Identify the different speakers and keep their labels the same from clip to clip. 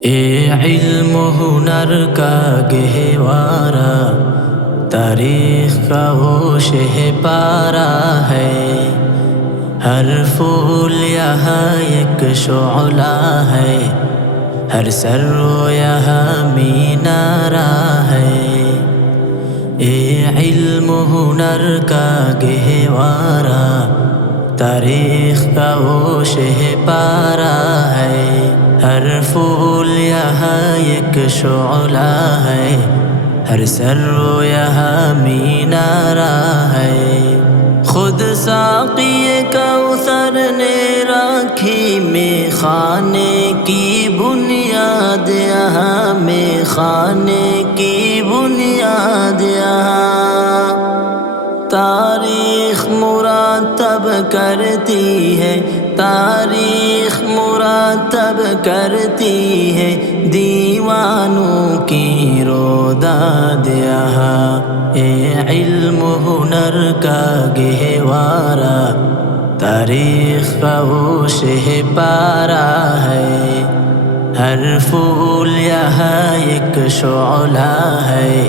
Speaker 1: اے علم و ہنر کا گہوارا تاریخ کا وہ شہ پارا ہے۔ ہر پھول یہاں ایک شعلہ ہے۔ ہر سر و یہاں مینارا ہے۔ اے علم و ہنر کا گہوارا تاریخ کا وہ شہ پارا ہے۔ ہر پھول یہاں ایک شعلہ ہے۔ ہر سر و یہاں مینارا ہے۔ خود ساقی کوثر نے راکھی میں خانے کی بنیاد، یہاں میں خانے کی بنیاد، یہاں تاریخ مراتب کرتی ہے۔ تاریخ مراتب کرتی ہے دیوانوں کی روداد یہاں اے علم ہنر کا گہوارا تاریخ کا وہ شہ پارا ہے۔ ہر پھول یہاں ایک شعلہ ہے۔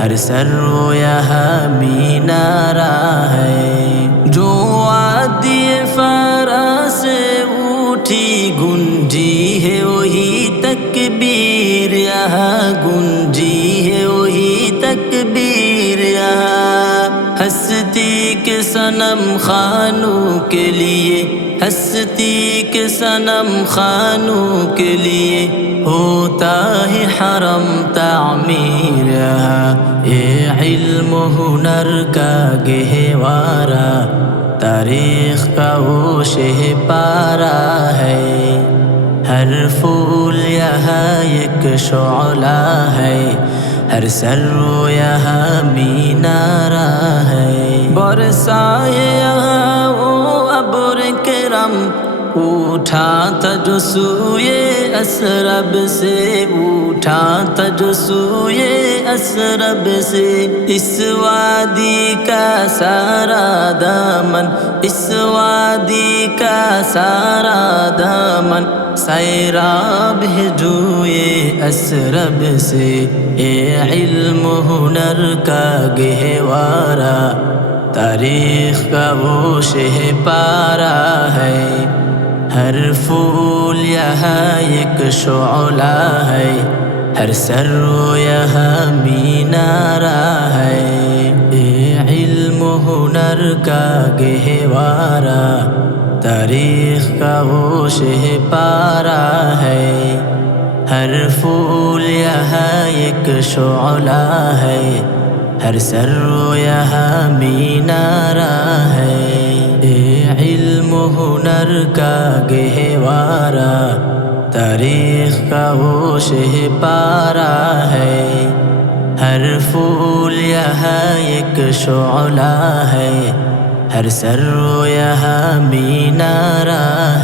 Speaker 1: ہر سر یہاں مینارا ہے۔ جو عادی فارا سے اٹھی گنجی ہے وہی تکبیر، یہاں گنجی ہے وہی تکبیر، یہاں ہستی کے صنم خانوں کے لیے، ہستی کے صنم خانوں کے لیے ہوتا ہے حرم تعمیر اے علم و ہنر کا گہوارا تاریخ کا وہ شہ پارا ہے۔ ہر پھول یہاں ایک شعلہ ہے۔ ہر سر یہاں مینارا ہے۔ برسائے اٹھا تھا جو سوئے اسرب سے، اٹھا تھا جو سوئے اسرب سے۔ اس وادی کا سارا دامن، اس وادی کا سارا دامن۔ سیراب ہے جوئے اسرب سے۔ اے علم ہنر کا گہوارا تاریخ کا وہ شہ پارا ہے۔ ہر پھول یہاں ایک شعلہ ہے ہر سر و یہاں مینارا ہے اے علم و ہنر کا گہوارا تاریخ کا وہ شہ پارا ہے ہر پھول یہاں ایک شعلہ ہے ہر سر و یہاں مینارا ہے اے علم و ہنر کا گہوارا تاریخ کا وہ شہ پارا ہے۔ ہر پھول یہاں ایک شعلہ ہے۔ ہر سر یہاں مینارا ہے